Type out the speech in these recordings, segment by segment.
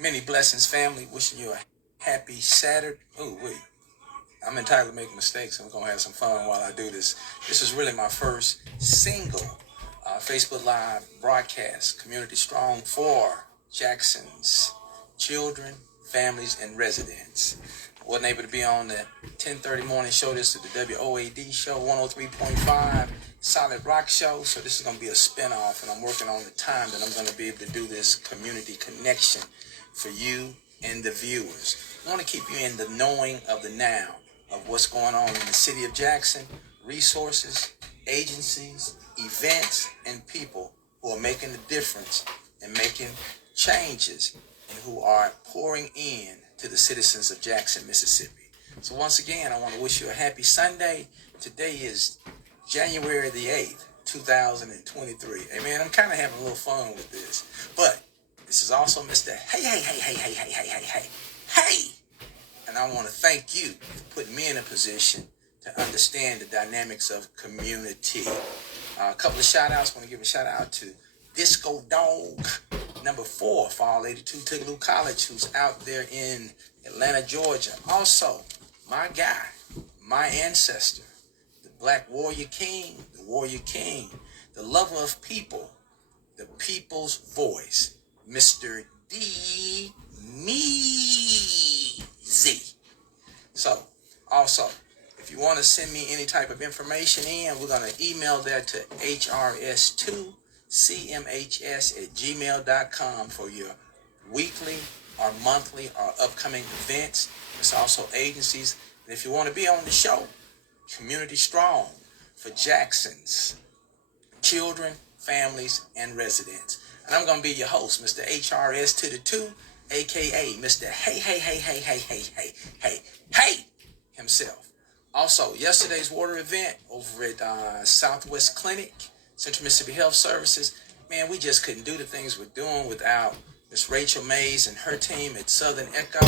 Many blessings, family. Wishing you a happy Saturday. Oh, wait. I'm entitled to make mistakes, and we're going to have some fun while I do this. This is really my first single Facebook Live broadcast, Community Strong for Jackson's children, families, and residents. I wasn't able to be on the 10:30 morning show. This is the WOAD show, 103.5 Solid Rock show. So this is going to be a spinoff, and I'm working on the time that I'm going to be able to do this community connection for you and the viewers. I want to keep you in the knowing of the now of what's going on in the city of Jackson, resources, agencies, events, and people who are making the difference and making changes and who are pouring in to the citizens of Jackson, Mississippi. So once again, I want to wish you a happy Sunday. Today is January the 8th, 2023. Hey man, I'm kind of having a little fun with this. But this is also Mr. Hey. And I want to thank you for putting me in a position to understand the dynamics of community. A couple of shout outs. I want to give a shout out to Disco Dog number 4 for All 82 Tougaloo College, who's out there in Atlanta, Georgia. Also, my guy, my ancestor, the Black Warrior King, the lover of people, the people's voice, Mr. D. Meezy. So, also, if you want to send me any type of information in, we're going to email that to hrs2cmhs@gmail.com for your weekly or monthly or upcoming events. It's also agencies. And if you want to be on the show, Community Strong for Jackson's children, families, and residents. And I'm going to be your host, Mr. HRS to the 2, a.k.a. Mr. Hey himself. Also, yesterday's water event over at Southwest Clinic, Central Mississippi Health Services, man, we just couldn't do the things we're doing without Miss Rachel Mays and her team at Southern Echo.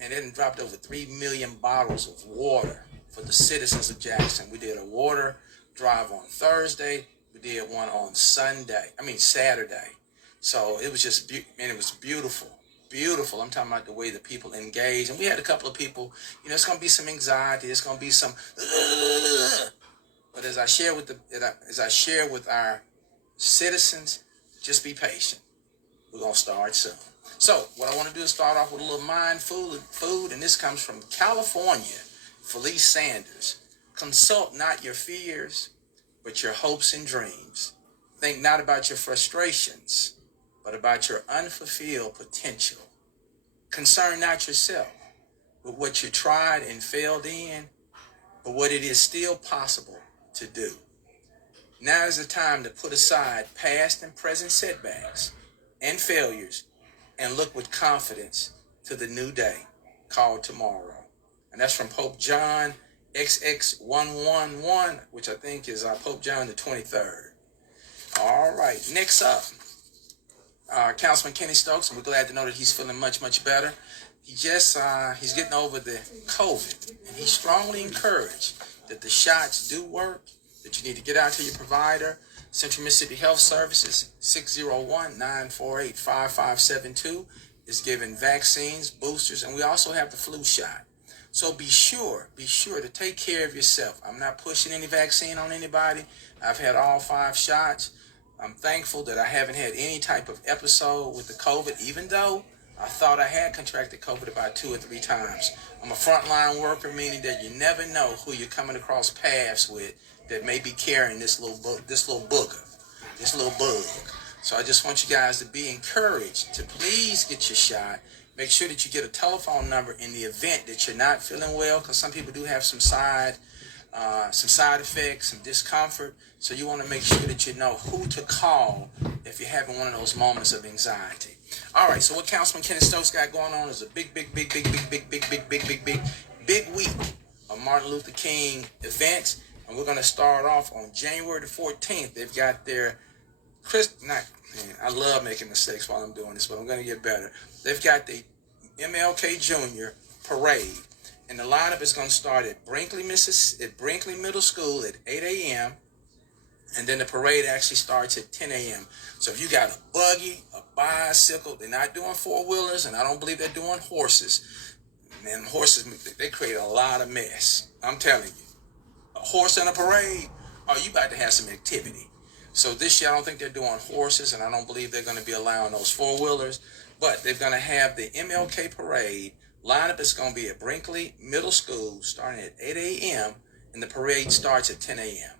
And they dropped over 3 million bottles of water for the citizens of Jackson. We did a water drive on Thursday. We did one on Saturday. So it was just, it was beautiful. Beautiful. I'm talking about the way the people engage. And we had a couple of people, it's going to be some anxiety. It's going to be some, but as I share with our citizens, just be patient. We're going to start soon. So what I want to do is start off with a little mind food, and this comes from California, Felice Sanders. Consult not your fears, but your hopes and dreams. Think not about your frustrations, but about your unfulfilled potential. Concern not yourself with what you tried and failed in, but what it is still possible to do. Now is the time to put aside past and present setbacks and failures and look with confidence to the new day called tomorrow. And that's from Pope John XX111, which I think is Pope John the 23rd. All right, next up, Councilman Kenny Stokes, and we're glad to know that he's feeling much, much better. He's getting over the COVID, and he's strongly encouraged that the shots do work, that you need to get out to your provider. Central Mississippi Health Services, 601-948-5572, is giving vaccines, boosters, and we also have the flu shot. So be sure to take care of yourself. I'm not pushing any vaccine on anybody. I've had all 5 shots. I'm thankful that I haven't had any type of episode with the COVID, even though I thought I had contracted COVID about 2 or 3 times. I'm a frontline worker, meaning that you never know who you're coming across paths with that may be carrying this little bug. So I just want you guys to be encouraged to please get your shot. Make sure that you get a telephone number in the event that you're not feeling well, because some people do have some side effects, some discomfort. So you want to make sure that you know who to call if you're having one of those moments of anxiety. All right, so what Councilman Kenny Stokes got going on is a big week of Martin Luther King events. And we're going to start off on January the 14th. They've got their I love making mistakes while I'm doing this, but I'm going to get better. They've got the MLK Jr. parade. And the lineup is going to start at Brinkley Middle School at 8 a.m. And then the parade actually starts at 10 a.m. So if you got a buggy, a bicycle, they're not doing four-wheelers, and I don't believe they're doing horses. Man, horses, they create a lot of mess. I'm telling you. A horse in a parade, oh, you about to have some activity. So this year, I don't think they're doing horses, and I don't believe they're going to be allowing those four-wheelers. But they're going to have the MLK parade. Lineup is going to be at Brinkley Middle School starting at 8 a.m., and the parade starts at 10 a.m.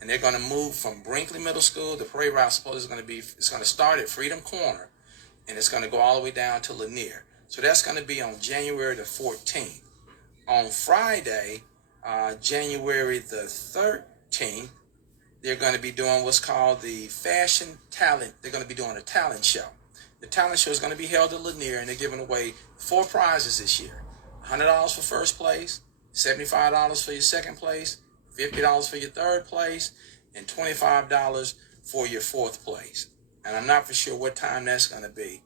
And they're going to move from Brinkley Middle School. The parade route is going to start at Freedom Corner, and it's going to go all the way down to Lanier. So that's going to be on January the 14th. On Friday, January the 13th, they're going to be doing what's called the Fashion Talent. They're going to be doing a talent show. The talent show is going to be held at Lanier, and they're giving away 4 prizes this year. $100 for first place, $75 for your second place, $50 for your third place, and $25 for your fourth place. And I'm not for sure what time that's going to be.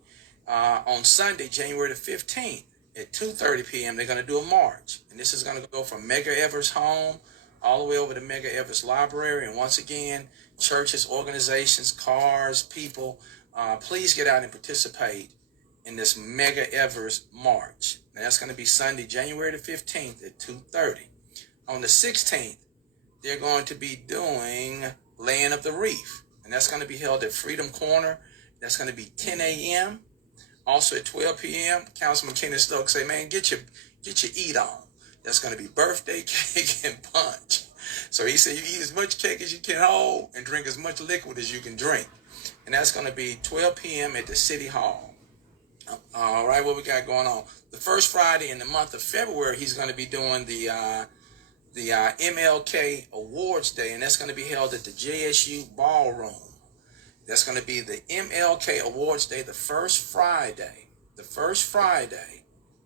On Sunday, January the 15th, at 2:30 p.m., they're going to do a march. And this is going to go from Medgar Evers' home all the way over to Medgar Evers Library. And once again, churches, organizations, cars, people, please get out and participate in this Medgar Evers March. And that's going to be Sunday, January the 15th at 2:30. On the 16th, they're going to be doing Laying of the Wreath. And that's going to be held at Freedom Corner. That's going to be 10 a.m. Also at 12 p.m., Councilman Kenneth Stokes say, man, get your eat on. That's going to be birthday cake and punch. So he said you eat as much cake as you can hold and drink as much liquid as you can drink. And that's going to be 12 p.m. at the City Hall. All right, what we got going on? The first Friday in the month of February, he's going to be doing the MLK Awards Day, and that's going to be held at the JSU Ballroom. That's going to be the MLK Awards Day, the first Friday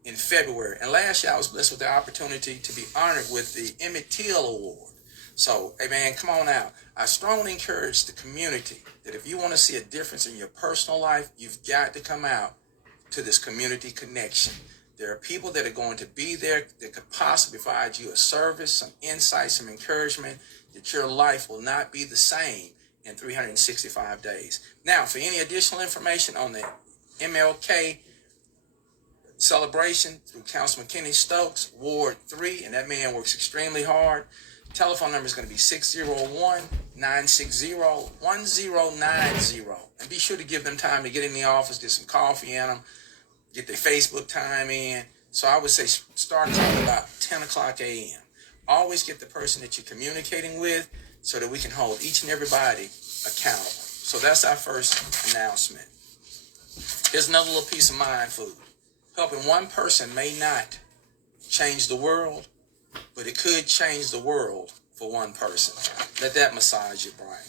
in February. And last year, I was blessed with the opportunity to be honored with the Emmett Till Award. So, hey man, come on out. I strongly encourage the community that if you want to see a difference in your personal life, you've got to come out to this community connection. There are people that are going to be there that could possibly provide you a service, some insight, some encouragement, that your life will not be the same in 365 days. Now, for any additional information on the MLK celebration through Councilman Kenny Stokes, Ward 3, and that man works extremely hard. Telephone number is going to be 601-960-1090. And be sure to give them time to get in the office, get some coffee in them, get their Facebook time in. So I would say start calling about 10 o'clock a.m. Always get the person that you're communicating with so that we can hold each and everybody accountable. So that's our first announcement. Here's another little piece of mind food. Helping one person may not change the world, but it could change the world for one person. Let that massage your brain.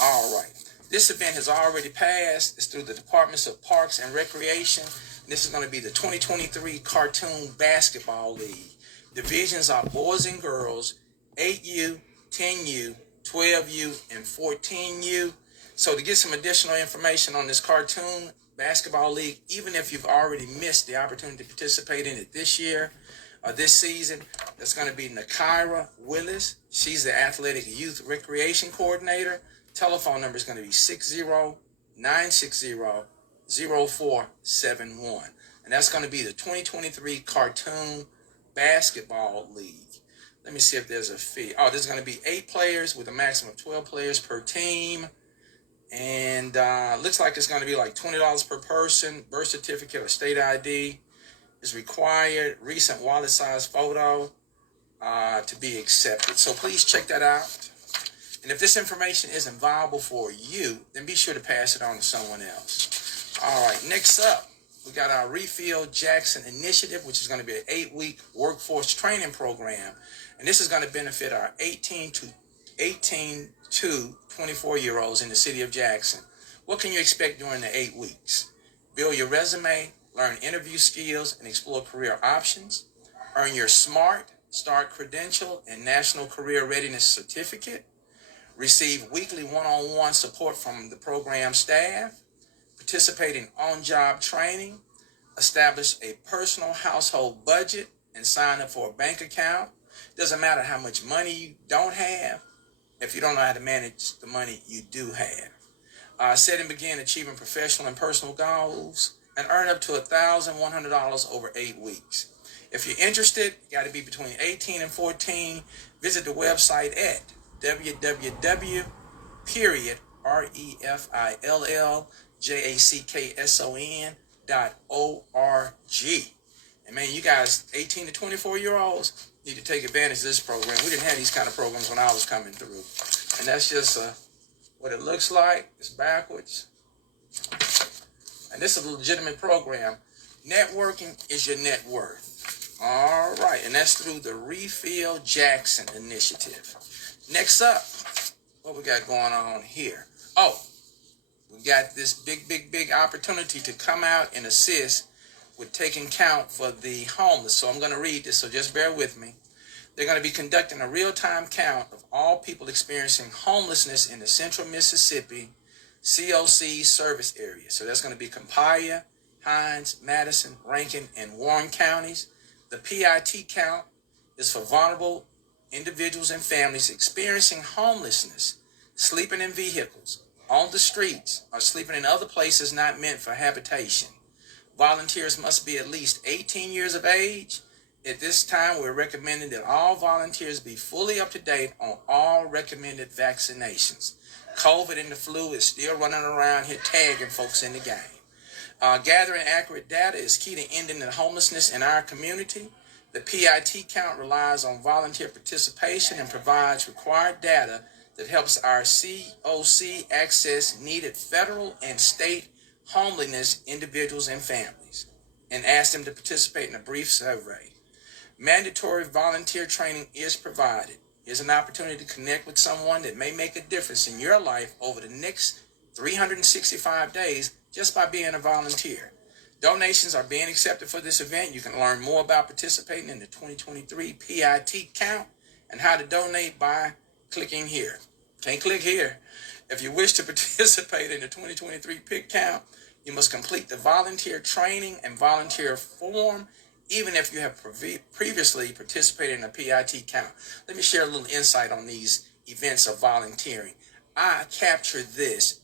All right. This event has already passed. It's through the Departments of Parks and Recreation. This is going to be the 2023 Cartoon Basketball League. Divisions are boys and girls, 8U, 10U, 12U, and 14U. So to get some additional information on this Cartoon Basketball League, even if you've already missed the opportunity to participate in it this year, this season, that's going to be Nakaira Willis. She's the Athletic Youth Recreation Coordinator. Telephone number is going to be 60960-0471. And that's going to be the 2023 Cartoon Basketball League. Let me see if there's a fee. Oh, there's going to be 8 players with a maximum of 12 players per team. And looks like it's going to be like $20 per person. Birth certificate or state ID is required. Recent wallet-sized photo to be accepted. So please check that out. And if this information isn't viable for you, then be sure to pass it on to someone else. All right, next up, we got our Refill Jackson Initiative, which is going to be an 8-week workforce training program. And this is going to benefit our 18 to 24-year-olds in the city of Jackson. What can you expect during the 8 weeks? Build your resume, learn interview skills, and explore career options. Earn your SMART, START credential, and National Career Readiness Certificate. Receive weekly one-on-one support from the program staff. Participate in on-job training. Establish a personal household budget and sign up for a bank account. Doesn't matter how much money you don't have if you don't know how to manage the money you do have. Set and begin achieving professional and personal goals and earn up to $1,100 over 8 weeks. If you're interested, you got to be between 18 and 14. Visit the website at refilljackson.org. And man, you guys, 18 to 24-year-olds, need to take advantage of this program. We didn't have these kind of programs when I was coming through. And that's just what it looks like. It's backwards. And this is a legitimate program. Networking is your net worth. All right. And that's through the Refill Jackson Initiative. Next up, what we got going on here? Oh, we got this big opportunity to come out and assist with taking count for the homeless. So I'm going to read this, so just bear with me. They're going to be conducting a real-time count of all people experiencing homelessness in the central Mississippi COC service area. So that's going to be Copiah, Hinds, Madison, Rankin, and Warren counties. The PIT count is for vulnerable individuals and families experiencing homelessness, sleeping in vehicles, on the streets, or sleeping in other places not meant for habitation. Volunteers must be at least 18 years of age. At this time, we're recommending that all volunteers be fully up to date on all recommended vaccinations. COVID and the flu is still running around here tagging folks in the game. Gathering accurate data is key to ending the homelessness in our community. The PIT count relies on volunteer participation and provides required data that helps our COC access needed federal and state homelessness individuals and families, and ask them to participate in a brief survey. Mandatory volunteer training is provided. Here's an opportunity to connect with someone that may make a difference in your life over the next 365 days just by being a volunteer. Donations are being accepted for this event. You can learn more about participating in the 2023 PIT count and how to donate by clicking here. Can't click here. If you wish to participate in the 2023 PIT count, you must complete the volunteer training and volunteer form, even if you have previously participated in a PIT count. Let me share a little insight on these events of volunteering. I captured this